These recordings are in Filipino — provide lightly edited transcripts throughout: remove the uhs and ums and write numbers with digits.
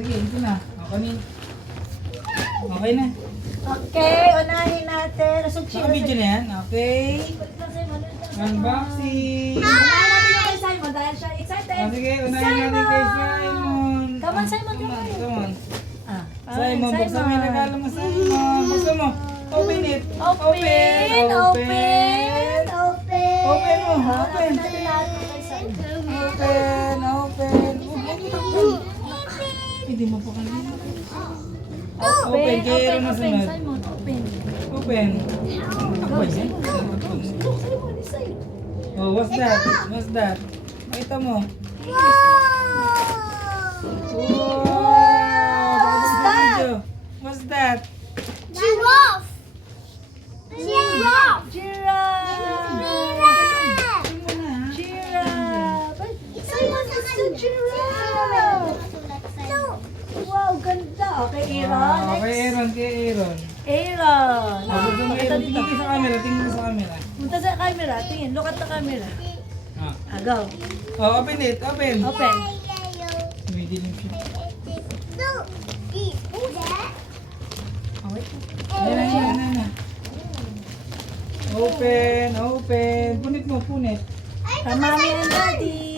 Sige, ito na. Okay na. Okay, unahin natin. Naka-video na yan. Okay. Unboxing. Unahin natin yung kay Simon dahil siya excited. Sige, unahin natin kay Simon. Come on, Simon, come on. Come on. Ah, Simon, buksan mo yung regalo mo, Simon. Buksan mo. Open it. Open! Open! Open mo. Open. natin lahat ng kay Simon. Open. Hindi mo pa kanina. Open. Kaya rin na sunod. Simon, open. Open. Ako ba yan? Simon, decide. Oh, what's that? What's that? Makita mo. What's that? What's that? Giraffe! Simon, it's a giraffe! Wow, ganda. Okay, Aaron. Okay, Aaron. Kay Aaron. Aaron. Gusto mo, Aaron. Tingin ka sa camera. Tingin ka sa camera. Punta sa camera. Tingin. Look at the camera. Go. Oh, open it. Open. Open. May dilim siya. Oh, wait. Ayan na. Open. Punit mo, punit. Sa mommy and daddy.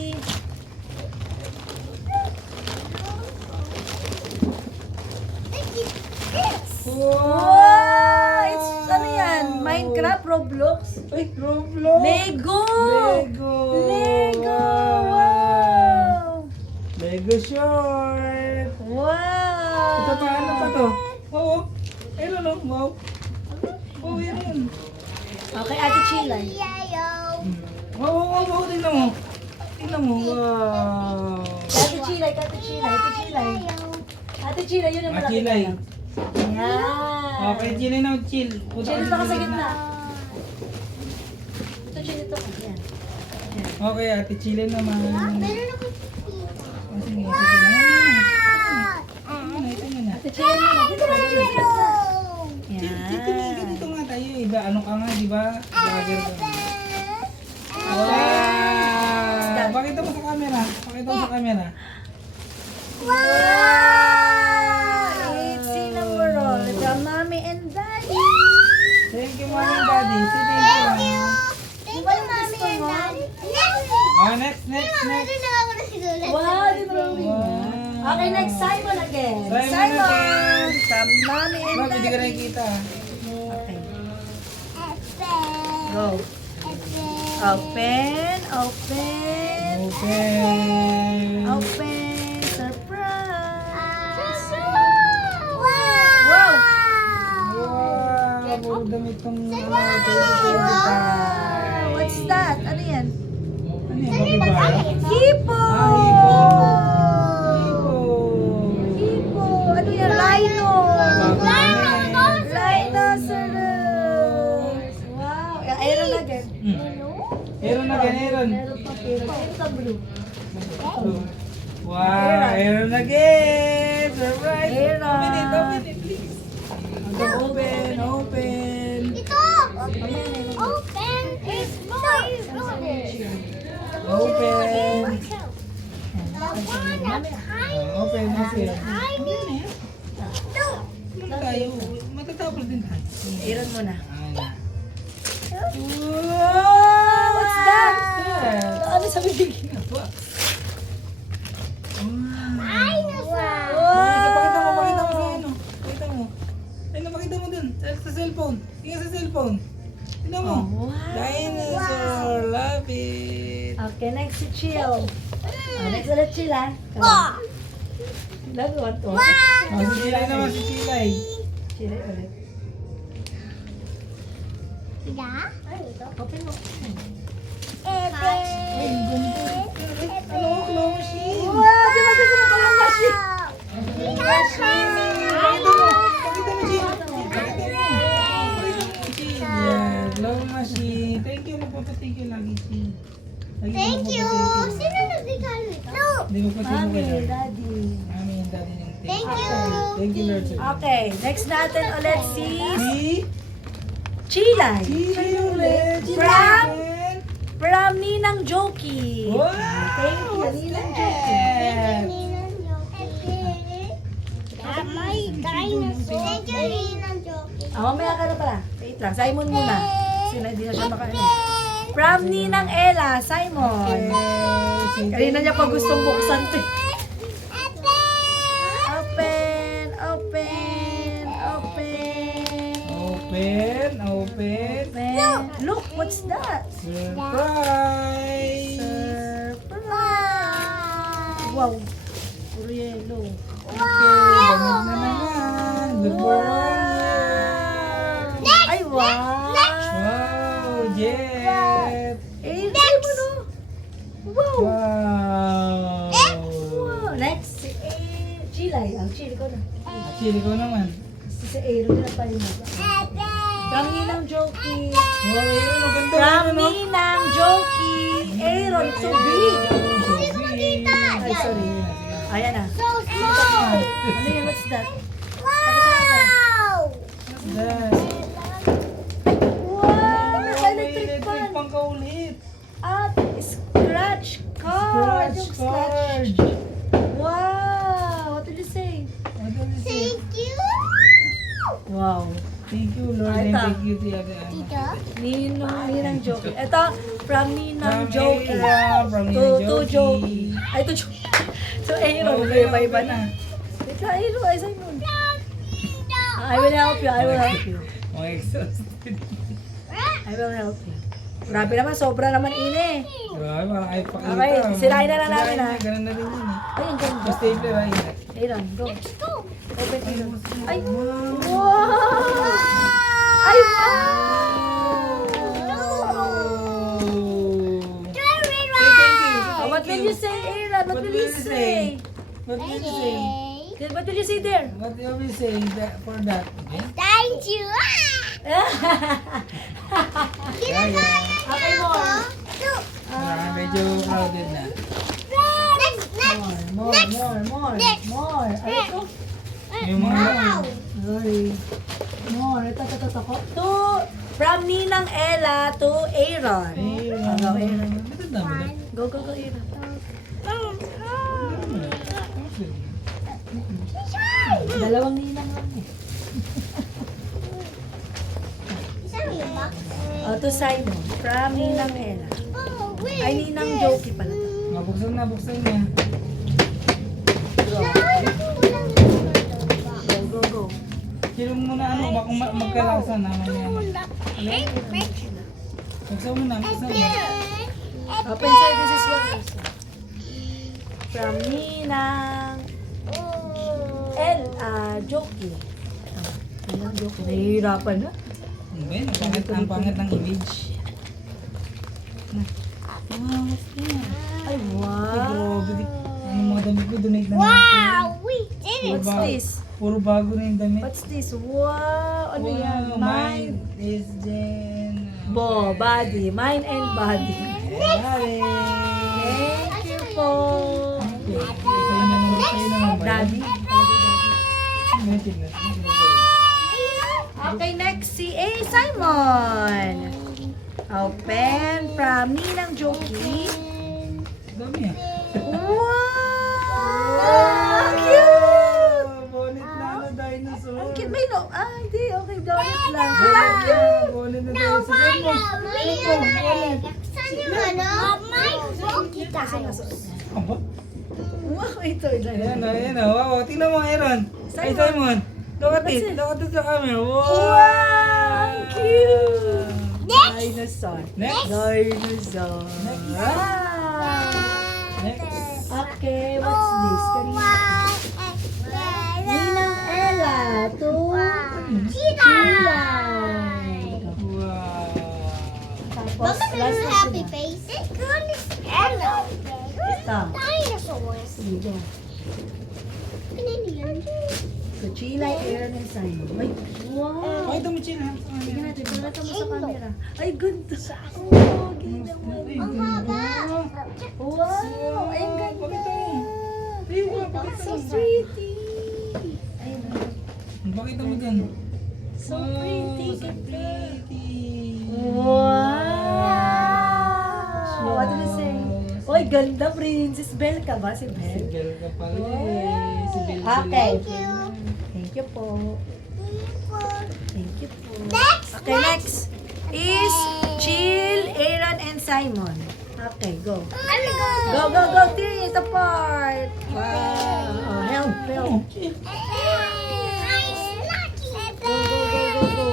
Wow! It's ano yan? Minecraft, Roblox? Ay, Roblox. Lego! Lego. Wow! Lego short. Wow! Ito pa, ano pa to? Oo. Ayun, ano? Wow. Oh, yan. Okay, Ate Chilay. Wow. Tingnan mo. Wow. Ate Chilay. Ate Chilay, yun yung malaki. Chilay. Yan. Okay, Chilay na, chill. Chill ito ka sa gitna. Ito, chill ito. Yan. Okay, Ate Chilay naman. Sige na. Ito na. Ate Chilay mo na. Dito ka sa gitna. Ganito nga tayo. Iba, ano ka nga, di ba? Vlogger ka. Wow! Pakita mo sa camera. Wow! It's cinnamon. It's a mommy and daddy. Thank you, Mommy and Daddy. Say thank you. Di ba yung gusto mo? Next. Wow, dito lang. Wow. Okay, next Simon again. Simon again. From mommy and Bakit hindi ka daddy. nakikita? Okay. Go. Open. Surprise. Wow. Wow! Puro damit ng What's that? Ano yan? Ano yan? Kapibara? Hippo. Hippo. Ano yan? Rhino. Rhinoceros. Wow. Aaron again. Aaron. Meron pa pero. Ito blue. Wow! Aaron again! Surprise! Aaron. Open it, please. Open. Open. Ano tayo? Matatapos din tayo. Aaron muna. Ayan. What's that? Ano sa bibig? Wow! Pakita mo sa ano. Pakita mo. Ayun, pakita mo dun. Sa cellphone. Tingnan sa cellphone. Tingnan mo. Wow. Dinosaur. Love it. Okay, next si Chill. Next ulit Chill, ha? Come on. Love what to. Si Chilay naman, si Chilay. Chill ulit. Ay, ito. Open mo. Ay, ganda. Ano, claw machine. Wow! Di ba gusto mo ko yung machine? Pakita mo, Jill. Yeah, claw machine. Thank you. Magpapathank you lagi, Jill. Thank you. Sino nagregalo ito? Hindi mo pa Mami, tinukay. Daddy. Mami and Daddy ng Thank you. Thank you, Lord. Okay, next natin ulit si Si Chilay. Chilay ulit. From Ninang Jokey. Wow! Thank you, Ninang Jokey. Yes. Thank you, Ninang Joki. Mamaya ka na pala. Wait lang, Simon muna. Kasi hindi na siya makain. From Ninang Ella, Simon. Kanina niya pa gustong buksan to. Open, open, open. Open, open. Open. Look, what's that? Surprise! Surprise! Wow. Puro yellow. Okay, gamit na naman. Good morning. Ay, wow. Wow, Jet. Eh, Simon, oh. Wow. Wow. Wow. Next, si Chilay. Ang chili ko na. Chili ko naman. Si Aaron na pa rin mo. From Ninang Joki. Wow, Aaron, maganda. From ano? Ninang Joki. Aaron, so big. Ay, sorry. Ayan na. So small. Ano yan? What's that? Wow. That. Wow! May Electric fan. pang kaulit. At scratch card. Yung Scratch scratch. card. Wow! What did you say? What does it say? Thank you. Wow. Thank you, Lord, Ay, and ito. thank you to Ate Ana. Tito. Ninang Joki. Ito, from Ninang Joki. From To Ninang Joki. Joki. Ay, to Joki. So, Aaron, Oh, iba-iba na. Wait lang, Aaron. Ay, Simon. I will help you. I will help you. Oh, exhausted. I will help you. Grabe naman, sobra naman ini. Grabe, parang ay pakita. Okay, sirain na lang namin, ha? Ganun na rin yun eh. Ay, ang ganda. Yung stapler, ay. Aaron, go. Let's go. Open Aaron. Ay, Wow. wow! Ay, wow! Say thank you. Oh, what will you say, Aaron? What will you say? What will you say? What will you say there? What will you say for that? Okay? Thank you. Yeah, yeah. Okay, more. Medyo crowded na. Next, next. More. Ay, ito. Yung mga Sorry. More. Ito. To, from Ninang Ella to Aaron. Aaron. Go, Aaron. Ito dami na. Go, Aaron. Dalawang ninang lang eh. Saan yung box? To Simon. From Ninang Ella. Oh, wait. Ay, Ninang Joki pala to. Buksan na niya. Go. Sino muna ano, baka magkalasa naman yan. Buksan mo na. Open side, this is what is. From Ninang Joki. Ninang Joki. Nahihirapan na. Ben, ang pangit ng image. Wow, what's that? Ay, wow. Grabe. Ang mga damit ko, donate na natin. Wow, we did it. What's this? Puro bago na yung damit. What's this? Wow. Ano yan? Wow, mine is Jen. Body. Mind and body. Daddy. Thank you po. Sa'yo naman ba? Daddy. Tingnan. Okay, next si Simon. Open from Ninang Joki. Dami ah. Wow! Cute! Bonnet na na dinosaur. Ang cute. May no. Hindi. Okay, donut lang. Ang cute. Bonnet na dinosaur. Saan yung ano? My Joki tayo. Aba? Wow, ito. Ayan na. Wow, tingnan mo, Aaron. Ay, Simon. Look at it sa camera. Wow! Wow! Ang cute! Dinosaur. Next. Dinosaur. Next. Okay, what's this? Kanina. Ninang Ella to Chilay. Wow. Tapos, Baka last naman na happy sila. face. Girl is hello. Ito. Dinosaurs. Here you go. Kanina yan. So, Chilay, Aaron, and Simon. Ay, wow. Pakita mo, Chin, ha? Tingnan natin, pakita mo sa camera. Ay, ganda. Oh, ganda mo. Ang haba. Wow, ay, ang ganda. Pakita mo. Ayun, pakita So mo. pretty. Ayun. Pakita mo dyan. So pretty. So pretty. Wow. What did you say? Oy, ganda, Princess Belle ka ba? Si Si Belle? Bel ka pala eh. Si Bel. Okay. Thank you. Thank Thank you po. Thank you po. Next. Okay, next is Chill, Aaron, and Simon. Okay, go. Go, go, go. Tear it apart. Wow. Oh, help, help. Go, go, go, go, go.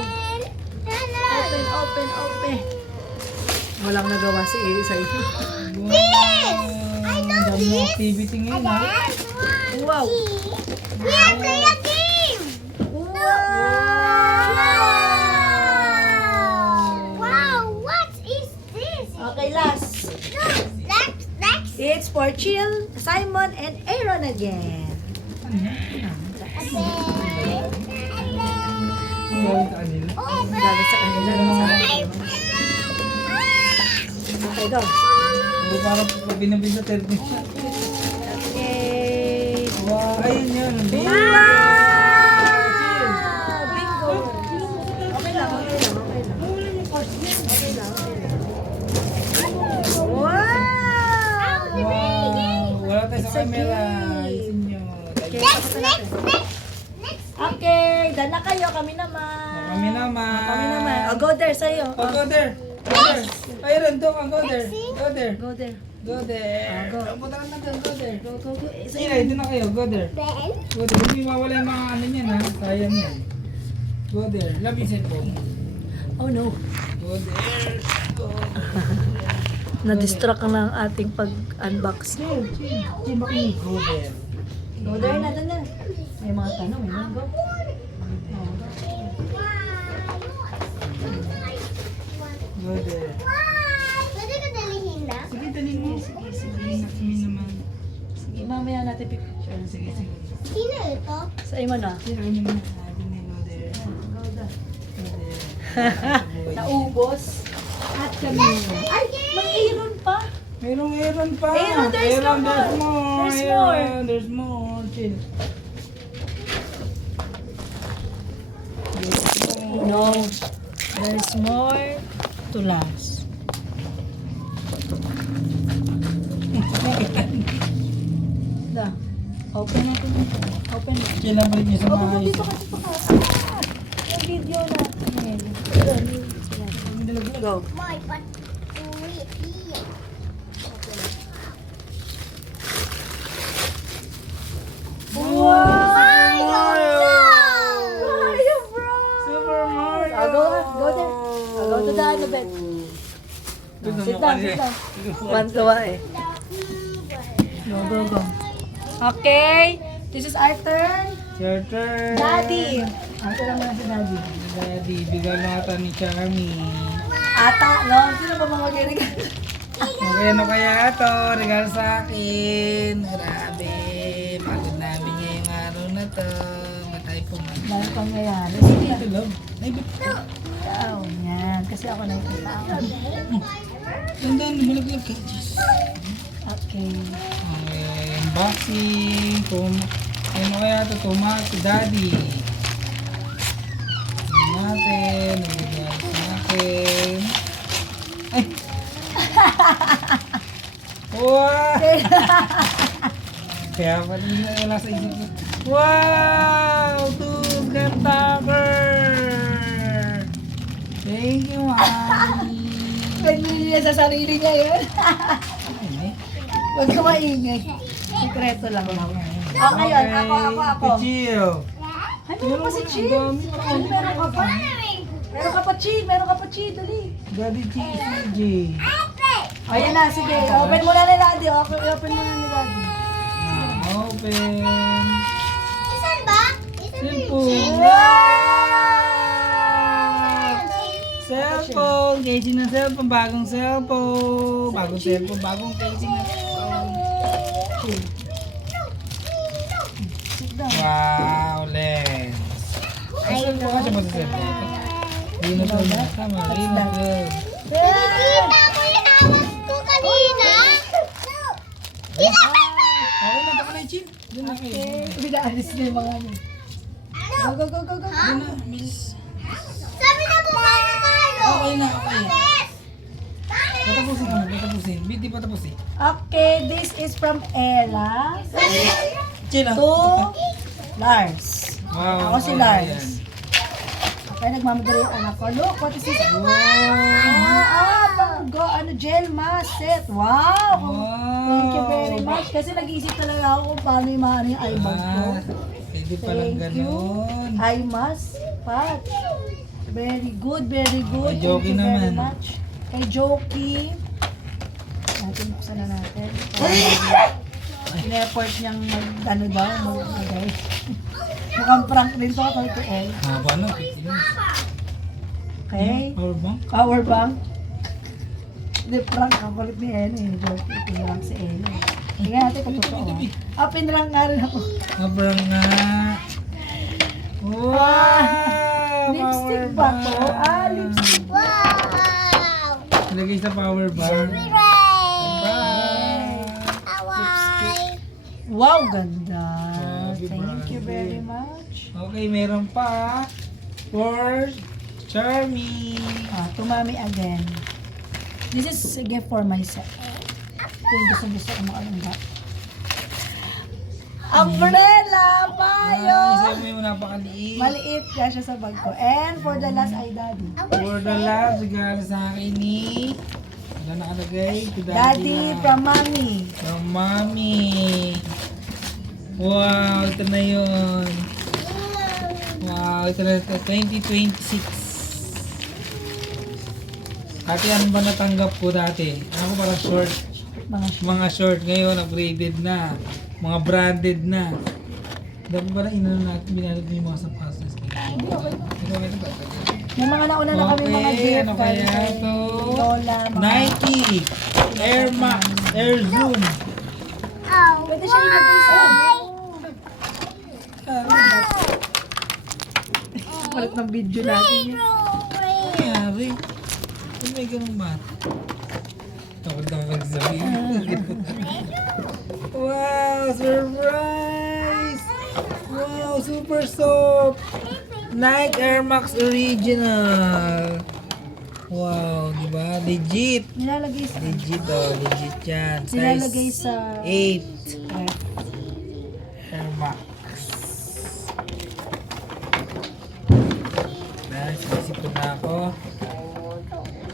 Open, open, open. Walang nagawa si Simon. Ang dami ng activity ngayon ha. Wow. Yeah, play a game. Wow, what is this? Okay, last. Next. It's for Chill, Simon, and Aaron again. Ang gawin ka kanila. Gaga sa kanila. Okay, go. Pero parang binabin sa termin. Okay. Wow, ayun yan. Ang bilis. Bingo. Okay lang, okay lang, okay lang. Okay lang, okay lang. Wow! Wow, wala tayo sa It's a camera. game. Ayusin nyo. Next. Okay, done na kayo. Kami naman. Kami naman. Kami naman. Oh, go there sa'yo. Oh, go there. Go there. Ayun, doon ka. Go there. Go there. Go there. Go there. Go. Punta ka na doon. Go there. Go, go, go. Sige, doon na kayo. Go there. Ben. Go there. Hindi mawala yung mga ano niyan ha. Sayang yan. Go there. Love yung cellphone. Oh no. Go there. Go. Na-distract na ang ating pag-unbox. Chill, chill. Chill makinig. Go there. Go there na, doon na. May mga tanong, may mga go. Go there. Pwede ka dalihin na? Sige, dali mo. Sige, sige. Kami naman. Sige, mamaya natin picture. Sige, sige. Sino ito? Sa imo na. Sige, kami naman. Sabi na go there. Go there. Go there. Naubos. At kami. Ay, may Aaron pa. Meron pa. Aaron, there's Aaron, more. there's more. There's more. Aaron, there's more. Chill. No. There's more to last. Da. Open natin. Open na. Chill ang break niyo sa Oh, mga ayos. dito ka, dito ka. Ah, yung video natin. Go. My butt. Wow! Mario! Mario Bros! Super Mario! Go there. Go to the ano, bed. Sit down, sit down. Tuwa eh. Go, go, go. Okay. This is our turn. Your turn. Daddy. Ang turn muna si Daddy. Daddy, bigyan mo ata ni Charmy. Ata, no? Sino ba mga magregalo? Okay, ano kaya ito? Regalo sa akin. Grabe. Pagod namin ngayong araw na to. Matay po man. Dahil pangyayari. Sige. Ito, love. Ay, ba't? Oh, yan. Kasi ako na yung tao. Tandaan, malaglag ka. Diyos. Okay. Okay, unboxing. Ano kaya ito? Tomat si Daddy. Tignan natin. Nagigyan sa akin. Ay! Wow! Kaya pala wala sa isip ko. Wow! Tugan Tucker! Thank you, Mami! Nagbili niya sa sarili niya yun. Ayun eh. Huwag ka maingay. Sikreto lang. Oh, ngayon. Ako. Chill. Ay, meron pa si Chill. Ay, meron ka pa. Meron ka pa, Chill. Meron ka pa, Chill. Dali. Daddy CJ. Ayan na, sige. Open muna ni Daddy. Open muna ni Daddy. Open. Isan ba? Cellphone. Cellphone. Casing ng cellphone. Bagong cellphone. Bagong cellphone. Bagong casing ng cellphone. Sit down. Wow, lens. Ay, po kasi mo sa cellphone. Linus na. Tama, Linus. Nakikita ko yung awas ko kanina. Okay na, baka na Chin. Doon na kayo. Binaalis na yung mga ano. Go, go, go, go. Doon na, miss. Sabi na mukha na tayo. Okay na, okay. Patapusin ka mo, patapusin. Hindi patapusin. Okay, this is from Ella Chin ah. to Lars. Wow. Ako si okay, Lars. yan. Kaya nagmamadali yung anak ko. Look, what is this? Gel mask set. Wow! Thank you very much. Kasi nag-iisip talaga ako kung paano yung maano yung eye bag ko. Pwede palang Thank you. ganun. Eye mask, Pat. Very good, very good. Kay Joky Thank you very naman. much. Kay Joky. Natin, buksan na natin. In-effort niyang ano daw, mag-agay. Mukhang prank din to, ito ito eh. Haba na, pitilin. Okay. Power bank? Power bank. Hindi, prank. Ang kulit ni Ene. Joke. Pinrang si Ene. Tingnan natin kung totoo. Pinrang nga rin ako. Sobrang nga. Wow! Lipstick Power ba to? bank. Lipstick. Wow! Ilagay sa power bank. Hooray! Bye! Wow, ganda. Grabe, Thank you grabe. very much. Okay, meron pa. For Charmy. To mommy again. This is a gift for myself. Ito yung gusto ko makalangga. Umbrella! Mayo! Isa mo yung napakaliit. Maliit ka siya sa bag ko. And for the last ay daddy. For the love, regalo sa akin ni... Ano nakalagay? To Daddy na. from mommy. From mommy. Wow, ito na yun. Wow, ito na ito. 2026. Dati ano ba natanggap ko dati? Ako parang short. Mga short. Ngayon, upgraded na. Mga branded na. Dati pala inano natin, binalot mo yung mga sapatos. May mga nauna na kami mga Okay, gift. ano kaya kay ito? Lola, mga... Nike Air Max Air Zoom. Pwede siya ilagay sa... Palit ng video natin yun. Nangyari? Ano may ganun ba? Takot na magsabihin. Wow! Surprise! Wow! Super soft! Nike Air Max Original! Wow! Diba? Legit! Nilalagay sa... Legit oh! Legit yan! Nilalagay Size sa... 8 Air Max. Dahil sinisipon na ako.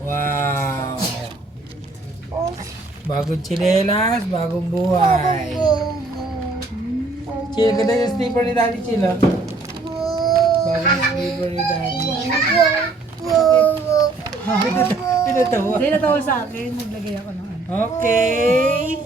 Wow! Bagong tsinelas, bagong buhay. Chill, ganda yung slipper ni Daddy Chill, ah. Bagong slipper ni Daddy. Pinatawa. Hindi natawa sa akin. Naglagay ako ng ano. Okay.